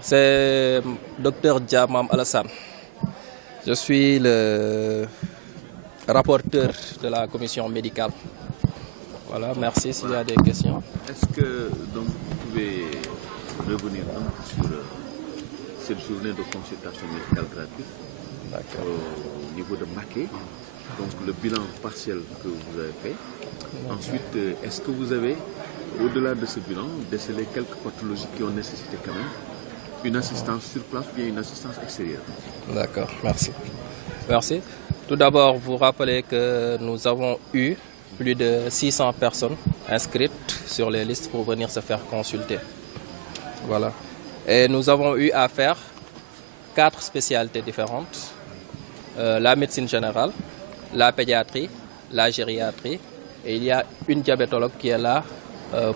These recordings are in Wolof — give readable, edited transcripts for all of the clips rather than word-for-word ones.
C'est Dr Diamam Alassane. Je suis le rapporteur de la commission médicale. Voilà, merci s'il y a des questions. Est-ce que donc, vous pouvez revenir un peu sur cette journée de consultation médicale gratuite au niveau de Mbacké, donc le bilan partiel que vous avez fait. Ensuite, est-ce que vous avez, au-delà de ce bilan, décelé quelques pathologies qui ont nécessité quand même une assistance sur place ou bien une assistance extérieure? D'accord, merci. Merci. Tout d'abord, vous rappelez que nous avons eu plus de 600 personnes inscrites sur les listes pour venir se faire consulter. Voilà. Et nous avons eu à faire 4 spécialités différentes. La médecine générale, la pédiatrie, la gériatrie, et il y a une diabétologue qui est là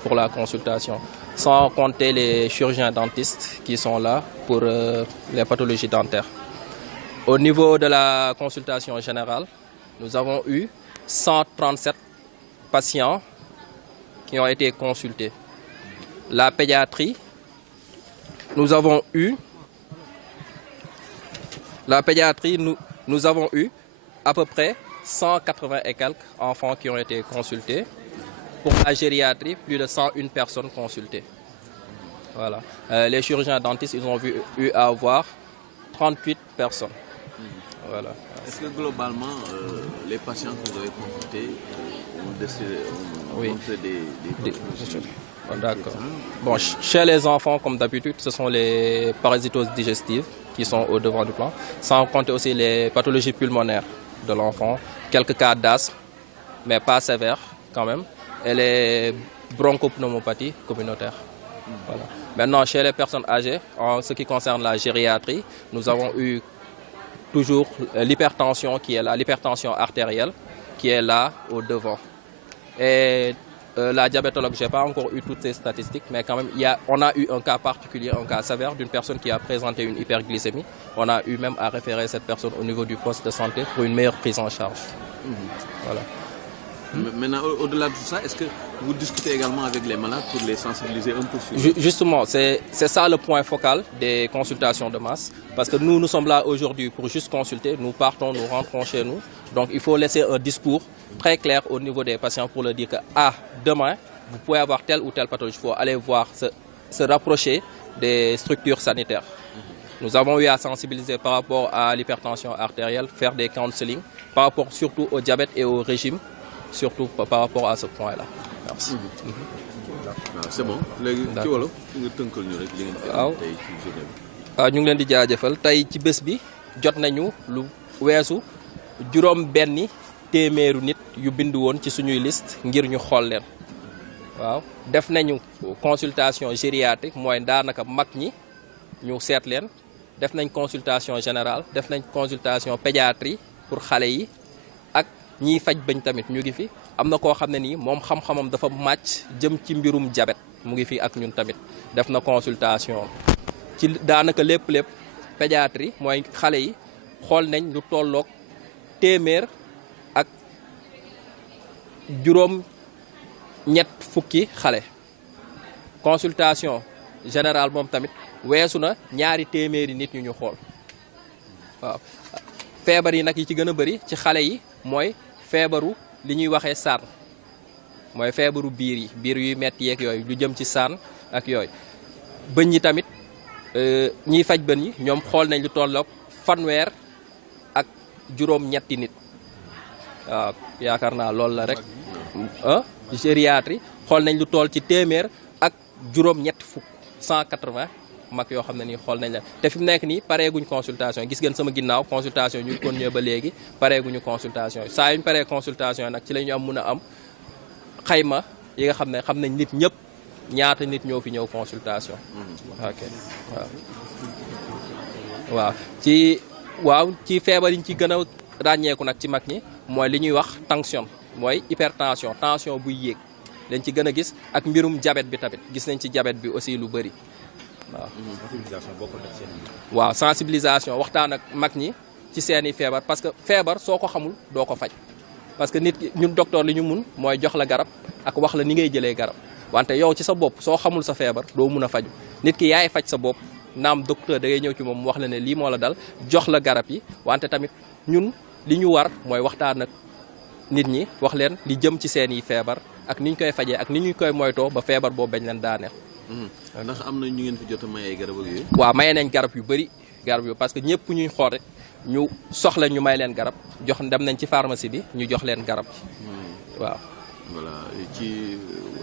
pour la consultation, sans compter les chirurgiens dentistes qui sont là pour les pathologies dentaires. Au niveau de la consultation générale, nous avons eu 137 patients qui ont été consultés. La pédiatrie, nous avons eu à peu près 180 et quelques enfants qui ont été consultés. Pour la gériatrie, plus de 101 personnes consultées. Voilà. Les chirurgiens dentistes, ils ont eu à avoir 38 personnes. Voilà. Est-ce que globalement, les patients que vous avez consultés ont montré des pathologies? D'accord. Bon, chez les enfants, comme d'habitude, ce sont les parasitoses digestives qui sont au devant du plan, sans compter aussi les pathologies pulmonaires de l'enfant, quelques cas d'asthme, mais pas sévères quand même, et les bronchopneumopathies communautaires. Voilà. Maintenant, chez les personnes âgées, en ce qui concerne la gériatrie, nous avons eu toujours l'hypertension qui est là, l'hypertension artérielle qui est là au devant. Et la diabétologue, je n'ai pas encore eu toutes ces statistiques, mais quand même, on a eu un cas particulier, un cas sévère d'une personne qui a présenté une hyperglycémie. On a eu même à référer cette personne au niveau du poste de santé pour une meilleure prise en charge. Voilà. Maintenant, au-delà de tout ça, est-ce que vous discutez également avec les malades pour les sensibiliser un peu sur... Justement, c'est ça le point focal des consultations de masse. Parce que nous sommes là aujourd'hui pour juste consulter. Nous partons, nous rentrons chez nous. Donc, il faut laisser un discours très clair au niveau des patients pour leur dire que demain, vous pouvez avoir telle ou telle pathologie. Il faut aller voir, se rapprocher des structures sanitaires. Nous avons eu à sensibiliser par rapport à l'hypertension artérielle, faire des counseling, par rapport surtout au diabète et au régime. Surtout par rapport à ce point-là. Merci. C'est bon. D'accord. ñu ngi leen di jaajëfal tey ci bés bi jot nañu lu weesu juróom benni téeméeru nit yu bindu woon ci suñuy liste ngir ñu xool leen. waaw def nañu consultation gériatrique mooy daanaka mag ñi ñu seet leen. def nañ consultation générale def nañ consultation pédiatrie pour xale yi ak ñiy faj bañ tamit ñu ngi fi am na koo xam ne nii moom xam-xamam dafa màcc jëm ci mbirum diabète mu ngi fi ak ñun tamit def na consultation ci daanaka lépp pédiatrie mooy xale yi xool nañ lu tolloog téeméer ak juróom ñett fukki xale consultation générale moom tamit weesu na ñaari téeméeri nit ñu xool waaw feebar yi nag yi ci gën a bëri ci xale yi mooy feebaru li ñuy waxee saan mooy feebaru biir yuy metti yeeg yooyu lu jëm ci saan ak yooyu bëñ yi tamit ñiy faj bëñ yi ñoom xool nañ lu tolloog fanweer ak juróom-ñetti nit waaw yaakaar naa loolu la rek gériatrie xool nañ lu toll ci téeméer ak juróom-ñetti fukk 180 mag yoo xam ne nii xool nañ la te fi mu nekk nii pareeguñ consultation gis ngeen sama ginnaaw consultation ñu kon ñëw ba léegi pareeguñu consultation saa yuñ paree consultation nag ci la ñu am mun a am xayma yi nga xam ne xam nañ nit ñëpp ñaata nit ñoo fi ñëw consultation. ok waaw ci feebar yi ñu ci gën a ràññeeku nag ci mag ñi mooy li ñuy wax tension mooy hypertension tension buy yéeg lañ ci gën a gis ak mbirum diabète bi tamit gis nañ ci diabète bi aussi lu bëri. waaw sensibilisation waxtaan ak mag ñi ci seeni feebar parce que feebar soo ko xamul doo ko faj parce que nit ñun docteur li ñu mun mooy jox la garab ak wax la ni ngay jëlee garab wante yow ci sa bopp soo xamul sa feebar doo mun a faju nit ki yaay faj sa bopp naam docteur da ngay ñëw ci moom mu wax la ne lii moo la dal jox la garab yi wante tamit ñun li ñu war mooy waxtaan ak nit ñi wax leen li jëm ci seen yi feebar ak ni ñu koy fajee ak ni ñu koy moytoo ba feebar boobu bañ leen daaneel. ndax am na ñu ngeen fi jot a maye ay garab ak yooyu. waaw maye nañ garab yu bëri garab yu parce que ñëpp ñuy xool rek ñu soxla ñu may leen garab jox dem nañ ci pharmacie bi ñu jox leen garab waaw. voilà ci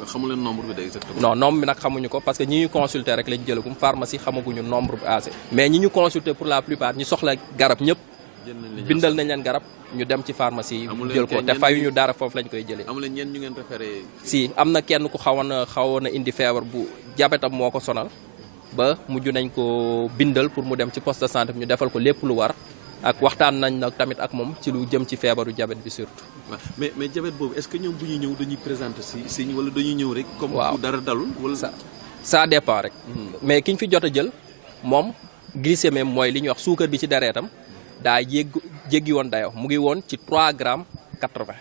xamu leen nombre bi de exactement. non nombre bi nag xamuñu ko parce que ñi ñu consulter rek lañ jëlagum pharmacie xamaguñu nombre bi assez mais ñi ñu consulter pour la plupart ñi soxla garab ñëpp. bindal nañ leen garab ñu dem ci pharmacie yi jël ko te fayuñu dara foofu lañ koy jëlee. amu leen ñenn ñu ngeen référé. si am na kenn ku xawoon a indi feebar bu diabète moo ko sonal ba mujj nañ ko bindal pour mu dem ci poste de santé ñu defal ko lépp lu war ak waxtaan nañ nag tamit ak moom ci lu jëm ci feebaru diabète bi surtout. mais diabète boobu est-ce que ñoom bu ñuy ñëw dañuy présenter si wala dañuy ñëw rek. comme waaw dara dalul wala. ça dépend rek. mais ki ñu fi jot a jël moom glycémie mooy li ñuy wax suukar bi ci dereetam daa jéggi woon dayoo mu ngi woon ci 3 grammes 80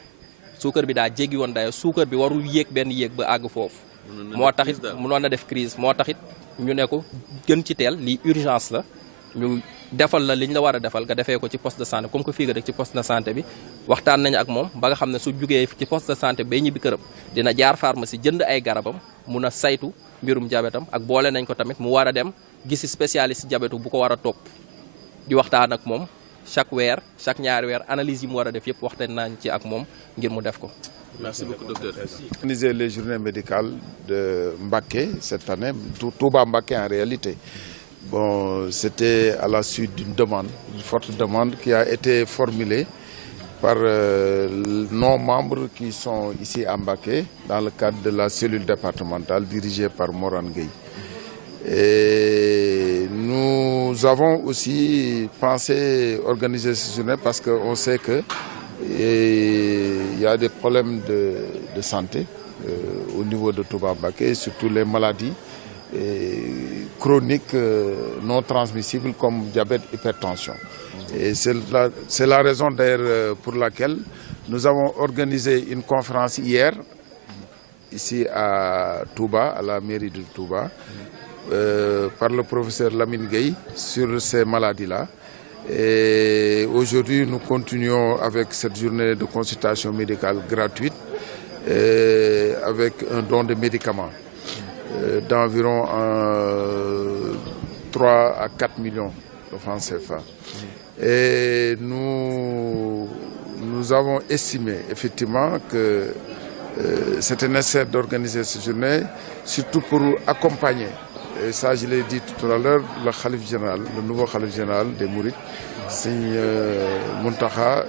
suukar bi daa jéggi woon dayoo suukar bi warul yéeg benn yéeg ba àgg foofu. moo taxit mënoon na def crise moo taxit ñu ne ko gën ci teel lii urgence la ñu defal la liñ la war a defal nga defee ko ci poste de santé comme que fii nga dëkk ci poste de santé bi waxtaan nañu ak moom ba nga xam ne su jugee ci poste de santé bay ñibbi këram dina jaar pharmacie jënd ay garabam mun a saytu mbirum diabètam ak boole nañ ko tamit mu war a dem gisi spécialiste diabète bu ko war a topp di waxtaan ak moom chaque weer chaque ñaari weer analyse yi mu war a def yëpp waxtaan nañ ci ak moom ngir mu def ko. Merci beaucoup, docteur. Organiser les journées médicales de Mbacké cette année, Touba Mbacké en réalité. Bon, c'était à la suite d'une demande, une forte demande qui a été formulée par nos membres qui sont ici à Mbacké dans le cadre de la cellule départementale dirigée par Moran Gueye. Et nous avons aussi pensé organiser ces journées parce qu'on sait que il y a des problèmes de santé au niveau de Touba Mbacké, surtout les maladies chroniques non transmissibles comme diabète, hypertension. Et c'est la raison d'ailleurs pour laquelle nous avons organisé une conférence hier ici à Touba, à la mairie de Touba, par le professeur Lamine Gueye sur ces maladies-là. Et aujourd'hui, nous continuons avec cette journée de consultation médicale gratuite avec un don de médicaments d'environ 3 à 4 millions de francs CFA. Et nous avons estimé effectivement que c'était nécessaire d'organiser cette journée, surtout pour accompagner. Et ça, je l'ai dit tout à l'heure, le khalife général, le nouveau khalife général des Mourides, Seigne Mountakha,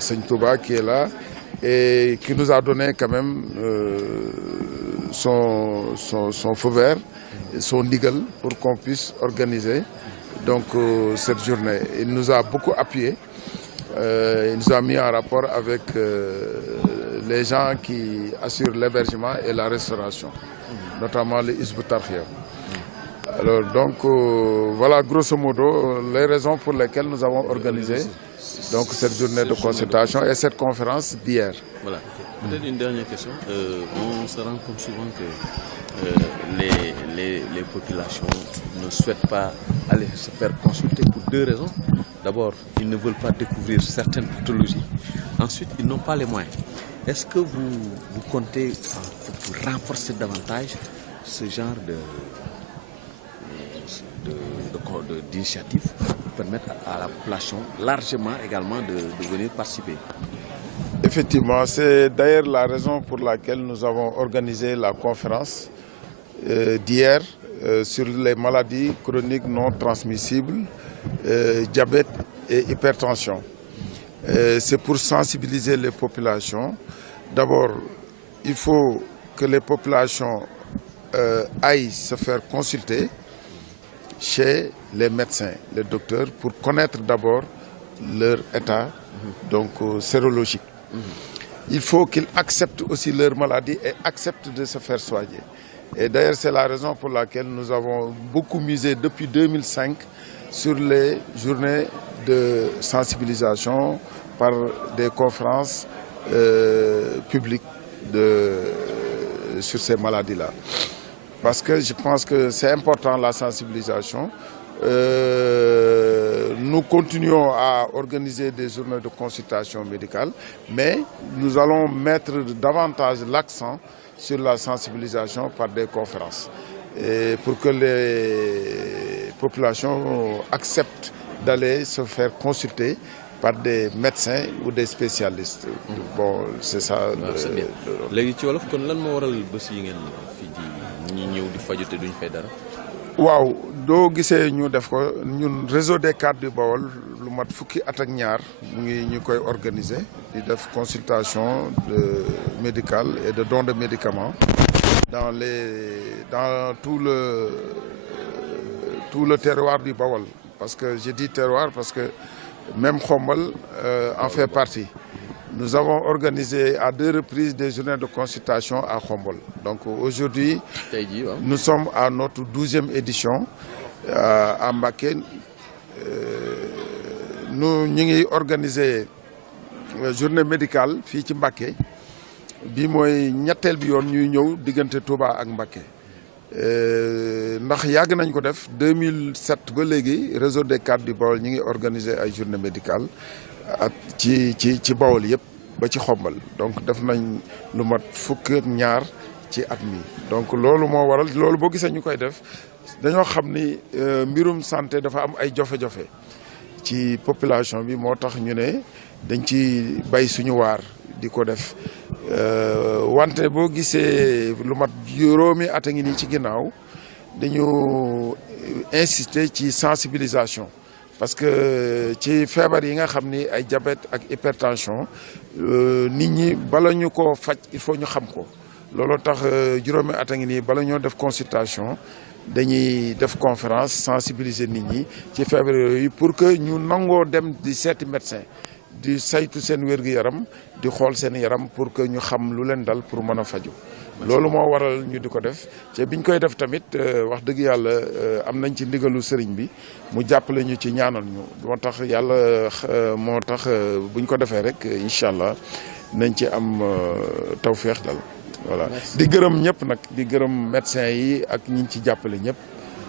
Seigne Touba, qui est là et qui nous a donné quand même son feu vert, son ndigal pour qu'on puisse organiser donc cette journée. Il nous a beaucoup appuyé, il nous a mis en rapport avec les gens qui assurent l'hébergement et la restauration, notamment les Hizbut Tarqiyyah. Alors donc voilà grosso modo les raisons pour lesquelles nous avons organisé donc cette journée de consultation et cette conférence d'hier. Voilà. Peut-être une dernière question. On se rend compte souvent que les populations ne souhaitent pas aller se faire consulter pour 2 raisons. D'abord, ils ne veulent pas découvrir certaines pathologies. Ensuite, ils n'ont pas les moyens. Est-ce que vous comptez pour renforcer davantage ce genre d'initiative pour permettre à la population largement également de venir participer? Effectivement, c'est d'ailleurs la raison pour laquelle nous avons organisé la conférence d'hier sur les maladies chroniques non transmissibles, diabète et hypertension. C'est pour sensibiliser les populations. D'abord, il faut que les populations aillent se faire consulter chez les médecins, les docteurs, pour connaître d'abord leur état donc sérologique. Il faut qu'ils acceptent aussi leur maladie et acceptent de se faire soigner. Et d'ailleurs, c'est la raison pour laquelle nous avons beaucoup misé depuis 2005 sur les journées de sensibilisation par des conférences publiques sur ces maladies-là. parce que je pense que c'est important la sensibilisation. Nous continuons à organiser des journées de consultation médicale, mais nous allons mettre davantage l'accent sur la sensibilisation par des conférences, et pour que les populations acceptent d'aller se faire consulter par des médecins ou des spécialistes. Bon, c'est ça. C'est bien. Léegi ci wolof kon lan moo waral bés yi ngeen fi di ñi ñëw di faju te duñ fay dara. waaw doo gisee ñu def ko ñun réseau des cadres du Baol lu mat fukki at ak ñaar ñu koy organiser di def consultation médicale et de don de médicaments dans tout le terroir du Baol. Parce que je dis terroir parce que même Khombol en fait partie. Nous avons organisé à 2 reprises des journées de consultation à Khombol. Donc aujourd'hui, nous sommes à notre 12e édition à Mbacké. Nous avons organisé une journée médicale fii ci Mbacké bi mooy ñetteel bi yoon ñuy ñëw diggante Touba ak Mbacké. Ndax yàgg nañ ko def 2007 ba léegi réseau des cadres du Baol ñi ngi organiser ay journée médicale ak ci Baol yëpp ba ci Khombol. Donc def nañ lu mat fukk ak ñaar ci at mi. Donc loolu moo waral loolu boo gisee ñu koy def dañoo xam ni mbirum santé dafa am ay jafe-jafe ci population bi moo tax ñu ne dañ ci bay suñu waar di ko def. Wante boo gisee lu mat juróomi at a ngi nii ci ginnaaw dañu insister ci sensibilisation parce que ci feebar yi nga xam ni ay diabète ak hypertension nit ñi bala ñu ko faj il faut ñu xam ko looloo tax juróomi at a ngi nii bala ñoo def consultation dañuy def conférence sensibiliser nit ñi ci feebar yooyu pour que ñu nangoo dem di seeti médecin di saytu seen wér-gu-yaram di xool seen yaram pour que ñu xam lu leen dal pour mën a faju loolu moo waral ñu di ko def te biñ koy def tamit wax dëgg yàlla am nañ ci ndigalu sëriñ bi mu jàppale ñu ci ñaanal ñu moo tax yàlla moo tax buñ ko defee rek incha allah nañ ci am tawféex dal voilà. di gërëm ñëpp nag di gërëm médecins yi ak ñi ci jàppale ñëpp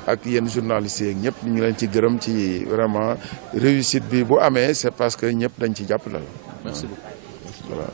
ak yenn journalistes yeeg ñëpp ñu ngi leen ci gërëm ci vraiment réussite bi bu amee c'est parce que ñëpp dañ ci jàppale. Merci beaucoup.